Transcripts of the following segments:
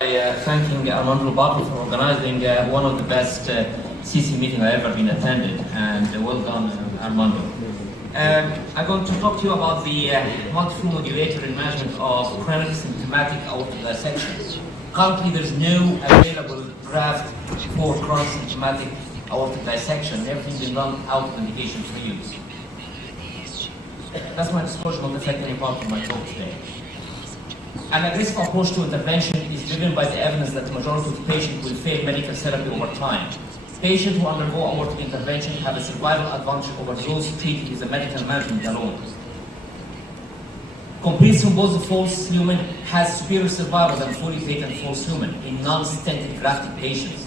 Thanking Armando Lobato for organizing one of the best CC meetings I've ever been attended, and well done, Armando. I'm going to talk to you about the multi-flow modulator in management of chronic symptomatic aortic dissection. Currently, there's no available graft for chronic symptomatic aortic dissection. Everything's been run out of indication for use. That's my disclosure, not affect any part of my talk today. An aggressive approach to intervention is driven by the evidence that the majority of patients will fail medical therapy over time. Patients who undergo aortic intervention have a survival advantage over those treated with a medical management alone. Complete thrombosis false lumen has superior survival than fully patent false lumen in non-stent-grafted patients.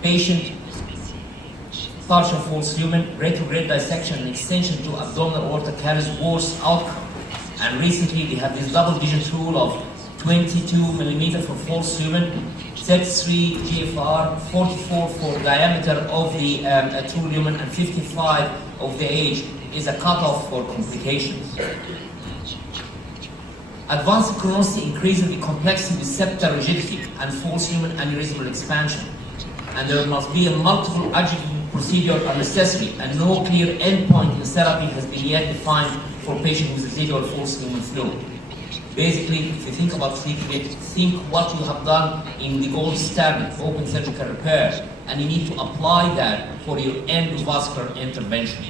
Patient partial false lumen, retrograde dissection and extension to abdominal aorta carries worse outcome. And recently they have this double-digit rule of 22 millimeter for false lumen, 33 GFR, 44 for diameter of the true lumen, and 55 of the age is a cutoff for complications. Advanced chronicity increases the complexity with septal rigidity and false lumen aneurysmal expansion. And there must be a multiple adjunctive procedure are necessary, and no clear endpoint in therapy has been yet defined for patients with residual false lumen flow. Basically, if you think about treating it, think what you have done in the gold standard, open surgical repair, and you need to apply that for your endovascular intervention.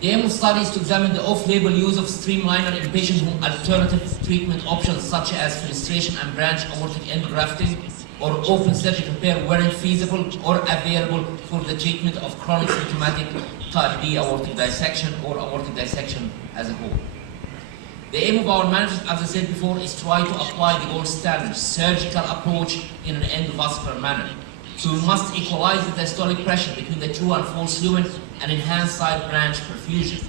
The aim of study is to examine the off-label use of streamliner in patients whom alternative treatment options such as fenestration and branch aortic end grafting or open surgical repair weren't feasible or available for the treatment of chronic symptomatic type B aortic dissection or aortic dissection as a whole. The aim of our management, as I said before, is to try to apply the gold standard surgical approach in an endovascular manner. So we must equalize the diastolic pressure between the true and false lumen and enhance side branch perfusion.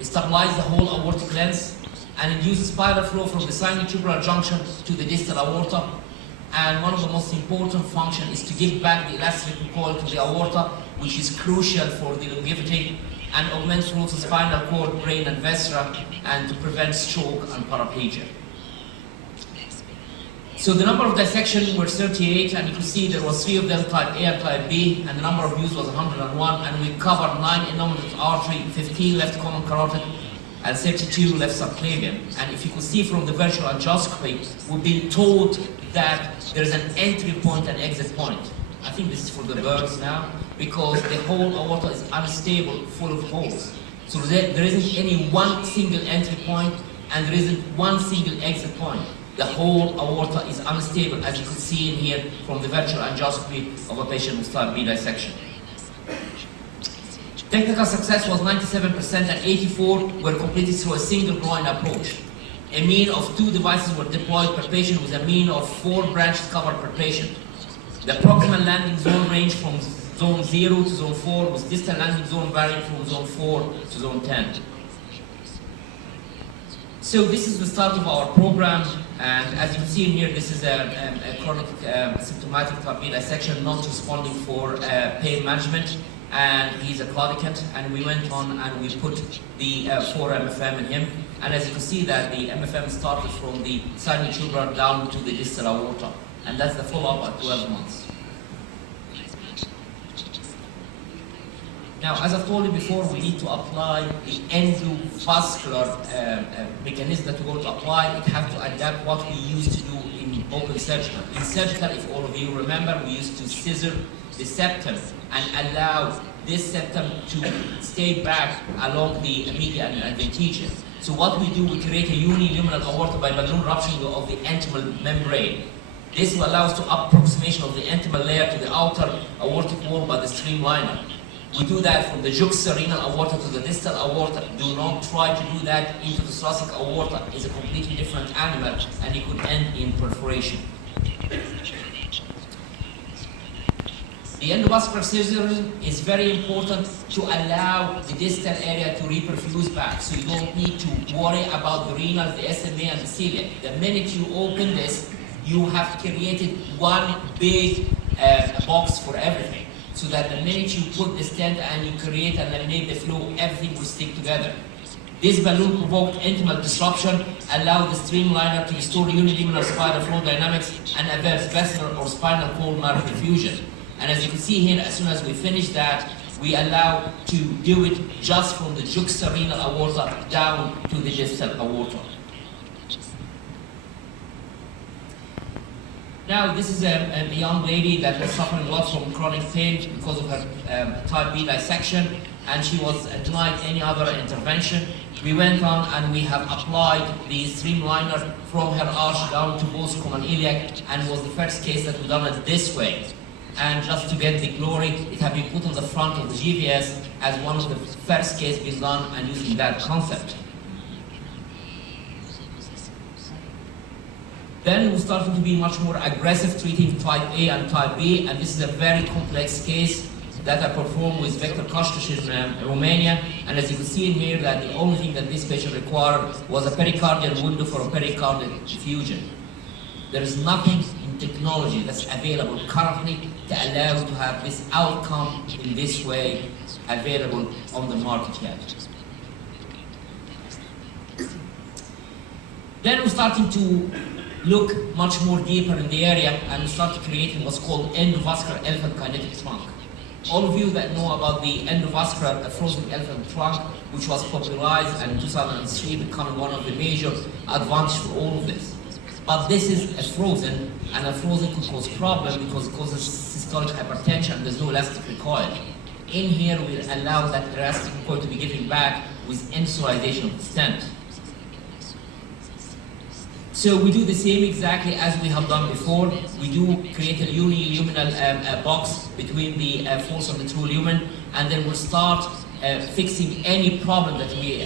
Stabilize the whole aortic length and induce spiral flow from the sinutubular junction to the distal aorta. And one of the most important functions is to give back the elastic recoil to the aorta, which is crucial for the longevity, and augment through the spinal cord, brain, and viscera, and to prevent stroke and paraplegia. So the number of dissections were 38, and you can see there was 3 of them, type A and type B, and the number of views was 101, and we covered 9 innominate artery, 15 left common carotid, and 32 left subclavian. And if you can see from the virtual endoscopy, we've been told that there's an entry point and exit point. I think this is for the birds now, because the whole aorta is unstable, full of holes. So there isn't any one single entry point, and there isn't one single exit point. The whole aorta is unstable, as you can see in here from the virtual endoscopy of a patient with type B dissection. Technical success was 97%, and 84 were completed through a single groin approach. A mean of 2 devices were deployed per patient with a mean of 4 branches covered per patient. The proximal landing zone ranged from zone 0 to zone 4, with distal landing zone varying from zone 4 to zone 10. So this is the start of our program, and as you can see in here, this is a chronic symptomatic type B dissection not responding for pain management, and he's a claudicant, and we went on and we put the 4 MFM in him, and as you can see that the MFM started from the sinutubular down to the distal aorta, and that's the follow-up at 12 months. Now, as I've told you before, we need to apply the endovascular mechanism that we're going to apply. We have to adapt what we used to do in open surgical. In surgical, if all of you remember, we used to scissor the septum and allow this septum to stay back along the media and adventitia. So what we do, we create a uniluminal aorta by balloon rupturing of the intimal membrane. This will allow us to approximation of the intimal layer to the outer aortic wall by the streamliner. We do that from the juxtarenal aorta to the distal aorta. Do not try to do that into the thoracic aorta. It's a completely different animal, and it could end in perforation. The endovascular surgery is very important to allow the distal area to reperfuse back, so you don't need to worry about the renal, the SMA, and the celiac. The minute you open this, you have created one big box for everything, so that the minute you put the stent and you create and eliminate the flow, everything will stick together. This balloon-provoked intimal disruption allowed the streamliner to restore uniluminal spiral flow dynamics and avert vascular or spinal cord nerve perfusion. And as you can see here, as soon as we finish that, we allow to do it just from the juxtarenal aorta down to the distal aorta. Now, this is a young lady that was suffering a lot from chronic pain because of her type B dissection, and she was denied any other intervention. We went on and we have applied the streamliner from her arch down to both common iliac, and it was the first case that we done it this way. And just to get the glory, it had been put on the front of the GVS as one of the first cases being done and using that concept. Then we started to be much more aggressive treating type A and type B, and this is a very complex case that I performed with Victor Kostas in Romania. And as you can see in here, that the only thing that this patient required was a pericardial window for a pericardial effusion. There is nothing in technology that's available currently to allow to have this outcome in this way available on the market yet. Then we're starting to look much more deeper in the area, and we started creating what's called endovascular elephant kinetic trunk. All of you that know about the endovascular frozen elephant trunk, which was popularized and in 2003 becoming one of the major advantages for all of this. But this is a frozen, and a frozen could cause problem because it causes systolic hypertension and there's no elastic recoil. In here, we allow that elastic recoil to be given back with insurization of the stent. So we do the same exactly as we have done before. We do create a uniluminal box between the false and the true lumen, and then we'll start fixing any problem that may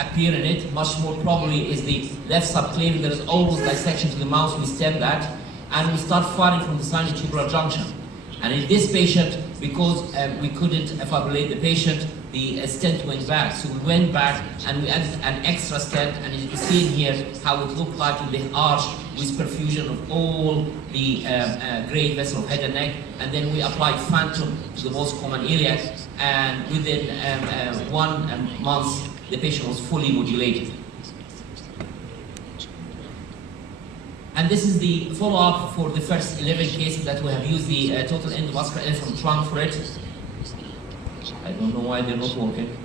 appear in it. Much more probably is the left subclavian. There is always dissection to the mouth. We stem that, and we start firing from the sinutubular junction. And in this patient, because we couldn't fibrillate the patient, the stent went back. So we went back and we added an extra stent, and you can see in here how it looked like in the arch with perfusion of all the great vessel of head and neck. And then we applied phantom to the most common iliac, and within 1 month, the patient was fully modulated. And this is the follow-up for the first 11 cases that we have used the total endovascular elephant trunk for it. I don't know why they're not working.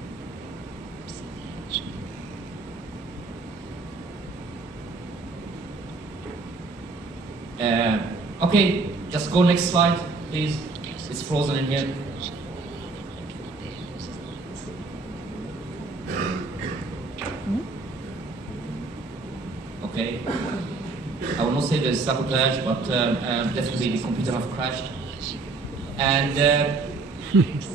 Okay, just go next slide, please. It's frozen in here. Okay. I will not say there's sabotage, but definitely the computer have crashed. And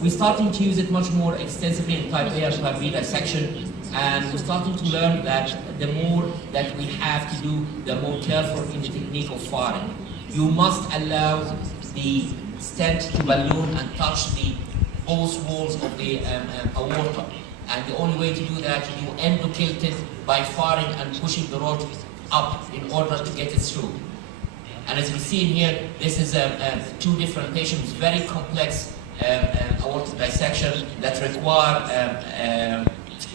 we're starting to use it much more extensively in type A and type B dissection, and we're starting to learn that the more that we have to do, the more careful in the technique of firing. You must allow the stent to balloon and touch the both walls of the aorta. And the only way to do that, you endokilt it by firing and pushing the rod up in order to get it through. And as you see in here, this is two different patients, very complex aortic dissection that require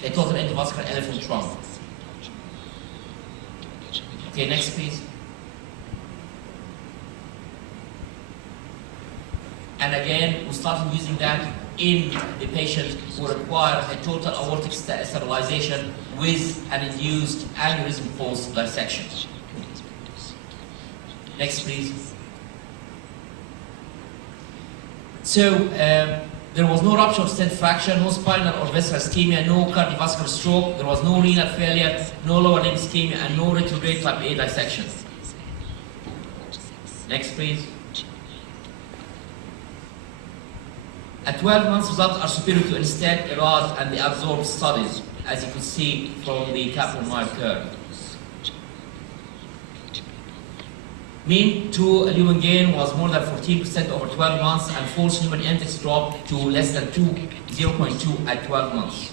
a total endovascular elephant trunk. Okay, next please. And again, we started using that in the patient who require a total aortic stabilization with an induced aneurysm post dissection. Next, please. So there was no rupture of stent fracture, no spinal or visceral ischemia, no cardiovascular stroke, there was no renal failure, no lower limb ischemia, and no retrograde type A dissection. Next, please. At 12 months, results are superior to N-stent, ERAD, and the absorbed studies, as you can see from the Kaplan-Meier curve. Mean true lumen gain was more than 14% over 12 months, and false lumen index dropped to less than 0.2 at 12 months.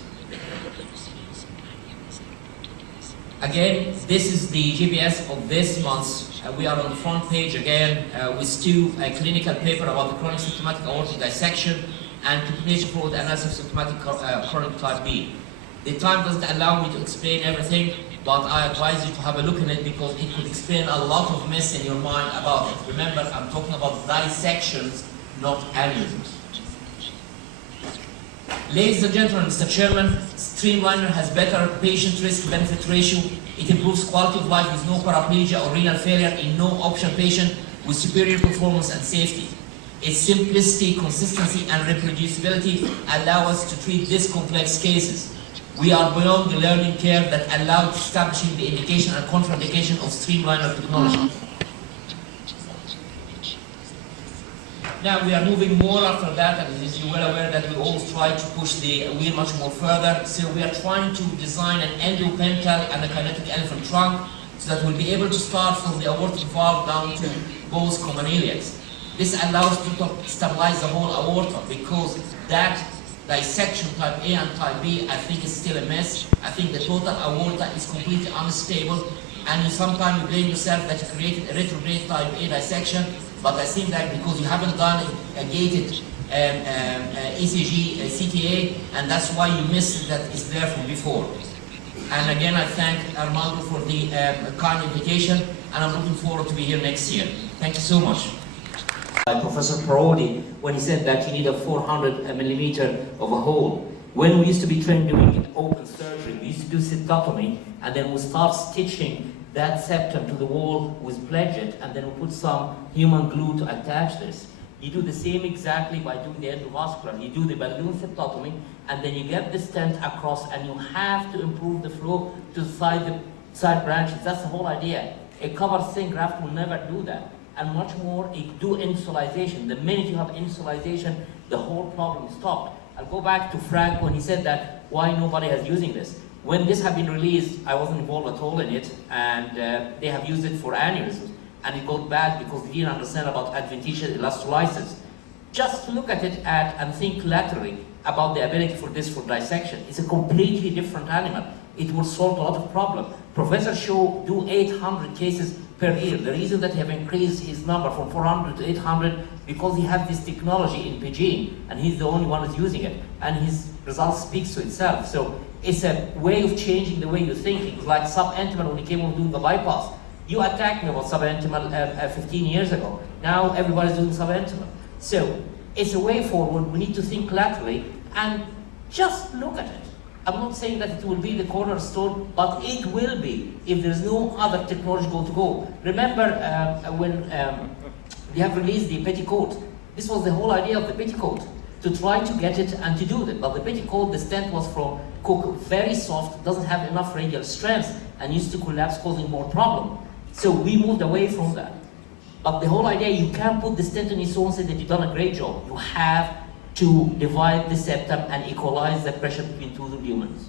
Again, this is the GBS of this month. We are on the front page again with a clinical paper about the chronic symptomatic aortic dissection and population forward analysis of symptomatic chronic type B. The time doesn't allow me to explain everything, but I advise you to have a look at it because it could explain a lot of mess in your mind about it. Remember, I'm talking about dissections, not aneurysms. Ladies and gentlemen, Mr. Chairman, Streamliner has better patient risk-benefit ratio. It improves quality of life with no paraplegia or renal failure in no option patient with superior performance and safety. Its simplicity, consistency, and reproducibility allow us to treat these complex cases. We are beyond the learning curve that allowed establishing the indication and contraindication of Streamliner technology. Now we are moving more after that, and as you're well aware that we always try to push the wheel much more further. So we are trying to design an endopental and a kinetic elephant trunk so that we'll be able to start from the aortic valve down to both common iliacs. This allows to stabilize the whole aorta because that dissection type A and type B, I think is still a mess. I think the total aorta is completely unstable, and you sometimes blame yourself that you created a retrograde type A dissection, but I think that because you haven't done a gated ECG, CTA, and that's why you missed that is there from before. And again, I thank Armando for the kind invitation, and I'm looking forward to be here next year. Thank you so much. Professor Parodi, when he said that you need a 400 millimeter of a hole. When we used to be trained doing open surgery, we used to do septotomy, and then we start stitching that septum to the wall with pledget, and then we put some human glue to attach this. You do the same exactly by doing the endovascular. You do the balloon septotomy, and then you get the stent across, and you have to improve the flow to the side branches. That's the whole idea. A covered stent graft will never do that. And much more, you do insualization. The minute you have insualization, the whole problem is stopped. I'll go back to Frank when he said that why nobody is using this. When this had been released, I wasn't involved at all in it, and they have used it for aneurysms. And it got bad because they didn't understand about adventitious elastolysis. Just look at it and think laterally about the ability for this for dissection. It's a completely different animal. It will solve a lot of problems. Professor Shaw do 800 cases per year. The reason that he have increased his number from 400 to 800 because he has this technology in Beijing, and he's the only one who's using it, and his results speaks to itself. So it's a way of changing the way you're thinking. Like subintimal when he came on doing the bypass. You attacked me about subintimal 15 years ago. Now everybody's doing subintimal. So it's a way forward. We need to think laterally and just look at it. I'm not saying that it will be the cornerstone, but it will be if there's no other technology to go. Remember when they have released the petticoat. This was the whole idea of the petticoat, to try to get it and to do that. But the petticoat, the stent was from Cook, very soft, doesn't have enough radial strength, and used to collapse, causing more problem. So we moved away from that. But the whole idea, you can't put the stent on its own and say that you've done a great job. You have to divide the septum and equalize the pressure between two lumens.